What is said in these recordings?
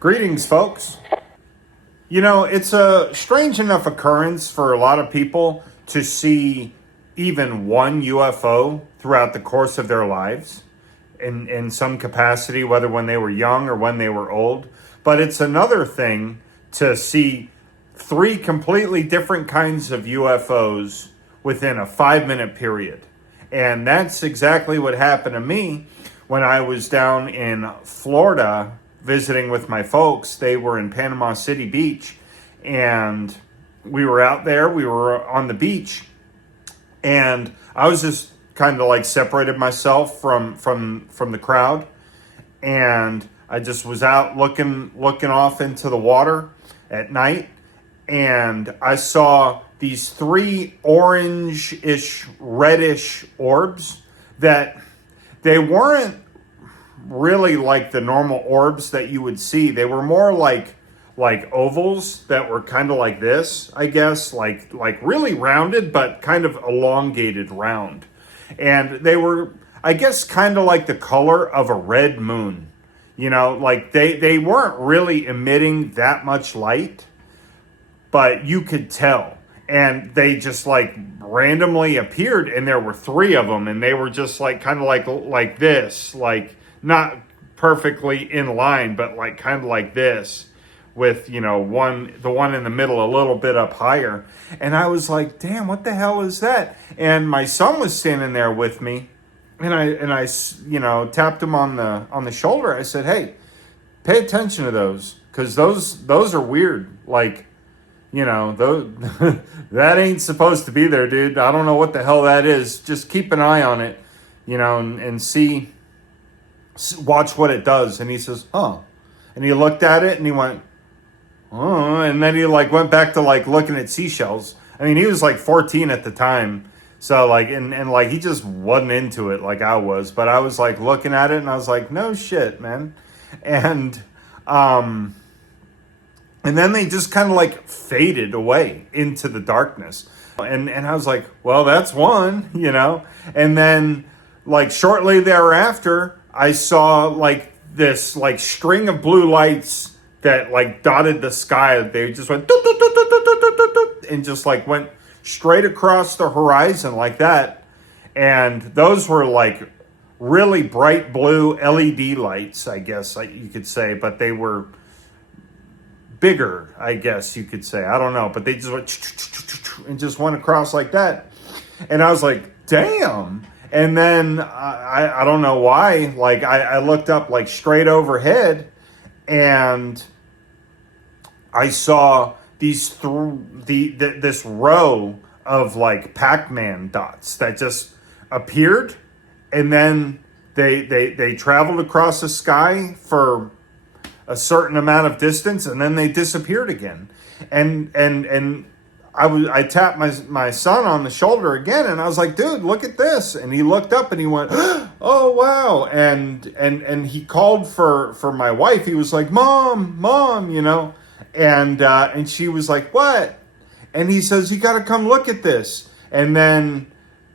Greetings, folks. You know, it's a strange enough occurrence for a lot of people to see even one UFO throughout the course of their lives in some capacity, whether when they were young or when they were old. But it's another thing to see three completely different kinds of UFOs within a 5-minute period. And that's exactly what happened to me when I was down in Florida visiting with my folks. They were in Panama City Beach, and we were out there. We were on the beach, and I was just kind of like separated myself from the crowd, and I just was out looking off into the water at night, and I saw these three orange-ish, reddish orbs that they weren't really like the normal orbs that you would see. They were more like ovals that were kind of like this, I guess, like really rounded, but kind of elongated round. And they were, I guess, kind of like the color of a red moon. You know, like they weren't really emitting that much light, but you could tell. And they just like randomly appeared, and there were three of them, and they were just like kind of like this, like not perfectly in line, but like kind of like this, with, you know, the one in the middle a little bit up higher. And I was like, damn, what the hell is that? And my son was standing there with me, and I you know, tapped him on the shoulder. I said, hey, pay attention to those, because those are weird. Like, you know, those, that ain't supposed to be there, dude. I don't know what the hell that is. Just keep an eye on it, you know, and watch what it does. And he says, huh. And he looked at it and he went, oh, and then he like went back to like looking at seashells. I mean, he was like 14 at the time. So like, and like, he just wasn't into it like I was, but I was like looking at it and I was like, no shit, man. And then they just kind of like faded away into the darkness. And I was like, well, that's one, you know? And then like shortly thereafter, I saw like this like string of blue lights that like dotted the sky. They just went doot, doot, doot, doot, doot, doot, doot, doot, and just like went straight across the horizon like that. And those were like really bright blue LED lights, I guess you could say, but they were bigger, I guess you could say. I don't know, but they just went and just went across like that. And I was like, damn. And then I don't know why, like I looked up like straight overhead, and I saw these this row of like Pac-Man dots that just appeared, and then they traveled across the sky for a certain amount of distance, and then they disappeared again. And I tapped my son on the shoulder again, and I was like, dude, look at this. And he looked up and he went, oh wow. And he called for my wife. He was like, mom, you know, and she was like, what? And he says, you got to come look at this. And then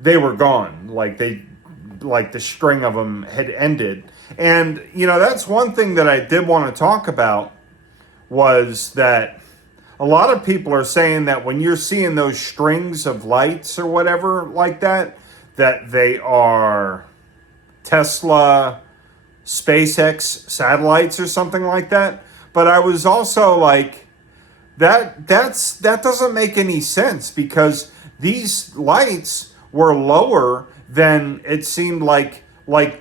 they were gone. Like the string of them had ended. And, you know, that's one thing that I did want to talk about, was that a lot of people are saying that when you're seeing those strings of lights or whatever like that they are Tesla, SpaceX satellites or something like that. But I was also like, that doesn't make any sense, because these lights were lower than it seemed like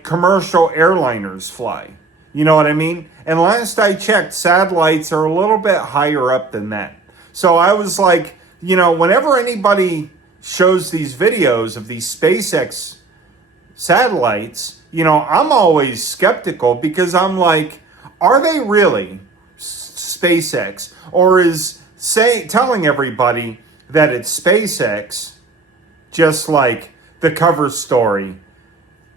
commercial airliners fly. You know what I mean? And last I checked, satellites are a little bit higher up than that. So I was like, you know, whenever anybody shows these videos of these SpaceX satellites, you know, I'm always skeptical, because I'm like, are they really SpaceX? Or is telling everybody that it's SpaceX just like the cover story,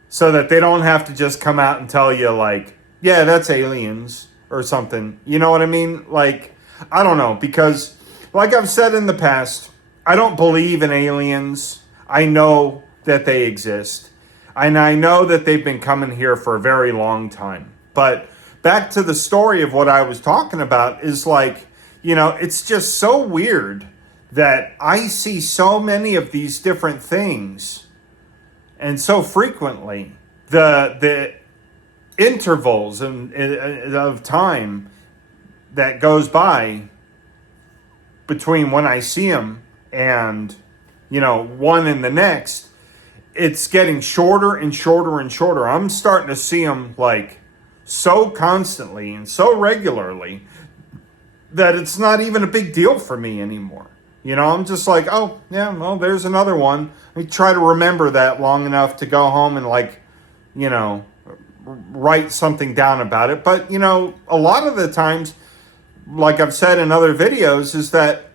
so that they don't have to just come out and tell you like, yeah, that's aliens or something. You know what I mean? Like, I don't know, because like I've said in the past, I don't believe in aliens. I know that they exist. And I know that they've been coming here for a very long time. But back to the story of what I was talking about is like, it's just so weird that I see so many of these different things and so frequently. The intervals of time that goes by between when I see them and, one and the next, it's getting shorter and shorter and shorter. I'm starting to see them like so constantly and so regularly that it's not even a big deal for me anymore. I'm just like, oh, yeah, well, there's another one. I try to remember that long enough to go home and write something down about it. But, a lot of the times, like I've said in other videos, is that,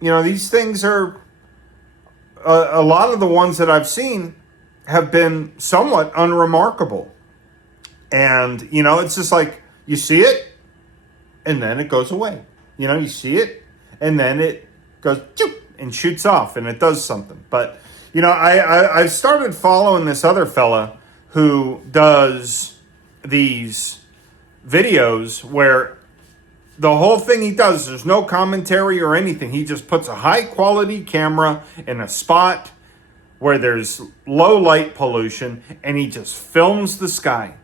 these things are, a lot of the ones that I've seen have been somewhat unremarkable. And, it's just like, you see it, and then it goes away. You see it, and then it goes, and shoots off, and it does something. But, I started following this other fella who does these videos where the whole thing he does, there's no commentary or anything. He just puts a high quality camera in a spot where there's low light pollution, and he just films the sky.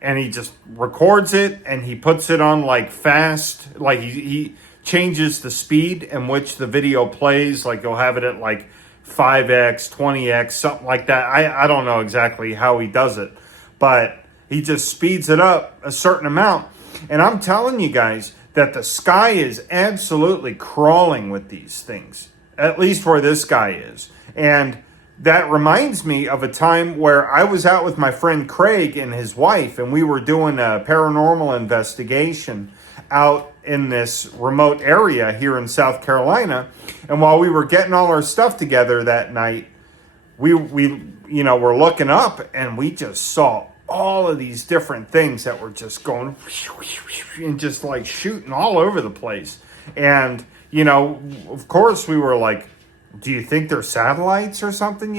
And he just records it, and he puts it on like fast, like he changes the speed in which the video plays. Like he'll have it at like 5x, 20x, something like that. I don't know exactly how he does it, but he just speeds it up a certain amount. And I'm telling you guys that the sky is absolutely crawling with these things, at least where this guy is. And that reminds me of a time where I was out with my friend Craig and his wife, and we were doing a paranormal investigation out in this remote area here in South Carolina. And while we were getting all our stuff together that night, we were looking up, and we just saw all of these different things that were just going and just like shooting all over the place. And, of course we were like, do you think they're satellites or something,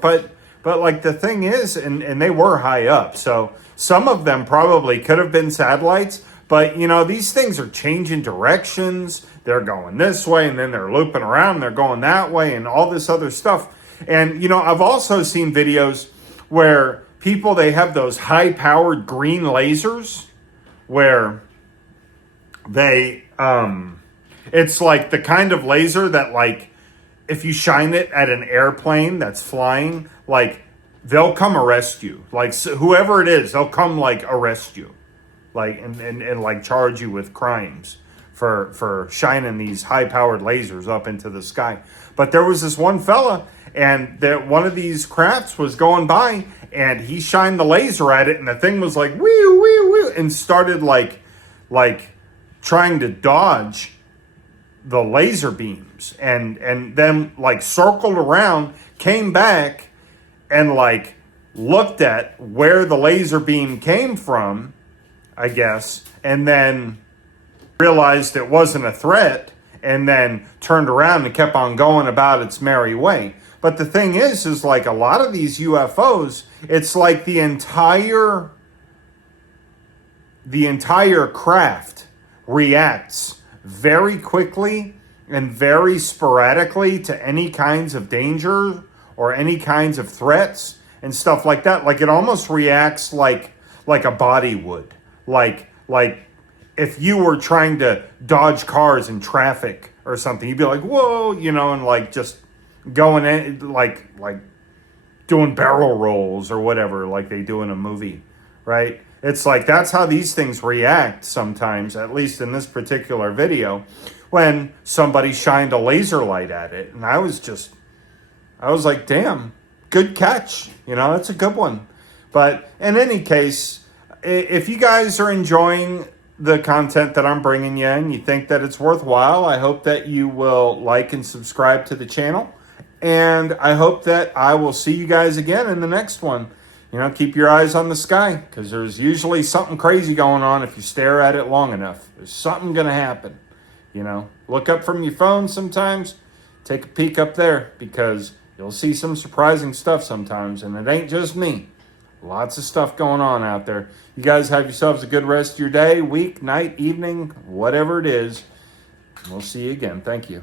But like the thing is, and they were high up, so some of them probably could have been satellites, but, these things are changing directions. They're going this way, and then they're looping around, and they're going that way, and all this other stuff. And, I've also seen videos where people, they have those high-powered green lasers where they, it's like the kind of laser that, like, if you shine it at an airplane that's flying, like, they'll come arrest you. Like, so whoever it is, they'll come, like, arrest you. Like, and like, charge you with crimes for shining these high-powered lasers up into the sky. But there was this one fella, and that one of these crafts was going by, and he shined the laser at it, and the thing was like, wee, wee, wee, and started, like trying to dodge the laser beams, and then like circled around, came back, and like looked at where the laser beam came from, I guess, and then realized it wasn't a threat, and then turned around and kept on going about its merry way. But the thing is like a lot of these UFOs, it's like the entire craft reacts very quickly and very sporadically to any kinds of danger or any kinds of threats and stuff like that. Like it almost reacts like a body would. Like if you were trying to dodge cars in traffic or something, you'd be like, whoa, and like just going in, like doing barrel rolls or whatever, like they do in a movie, right? It's like, that's how these things react sometimes, at least in this particular video, when somebody shined a laser light at it. And I was like, damn, good catch. That's a good one. But in any case, if you guys are enjoying the content that I'm bringing you and you think that it's worthwhile, I hope that you will like and subscribe to the channel. And I hope that I will see you guys again in the next one. Keep your eyes on the sky, because there's usually something crazy going on if you stare at it long enough. There's something going to happen. Look up from your phone sometimes. Take a peek up there, because you'll see some surprising stuff sometimes, and it ain't just me. Lots of stuff going on out there. You guys have yourselves a good rest of your day, week, night, evening, whatever it is. We'll see you again. Thank you.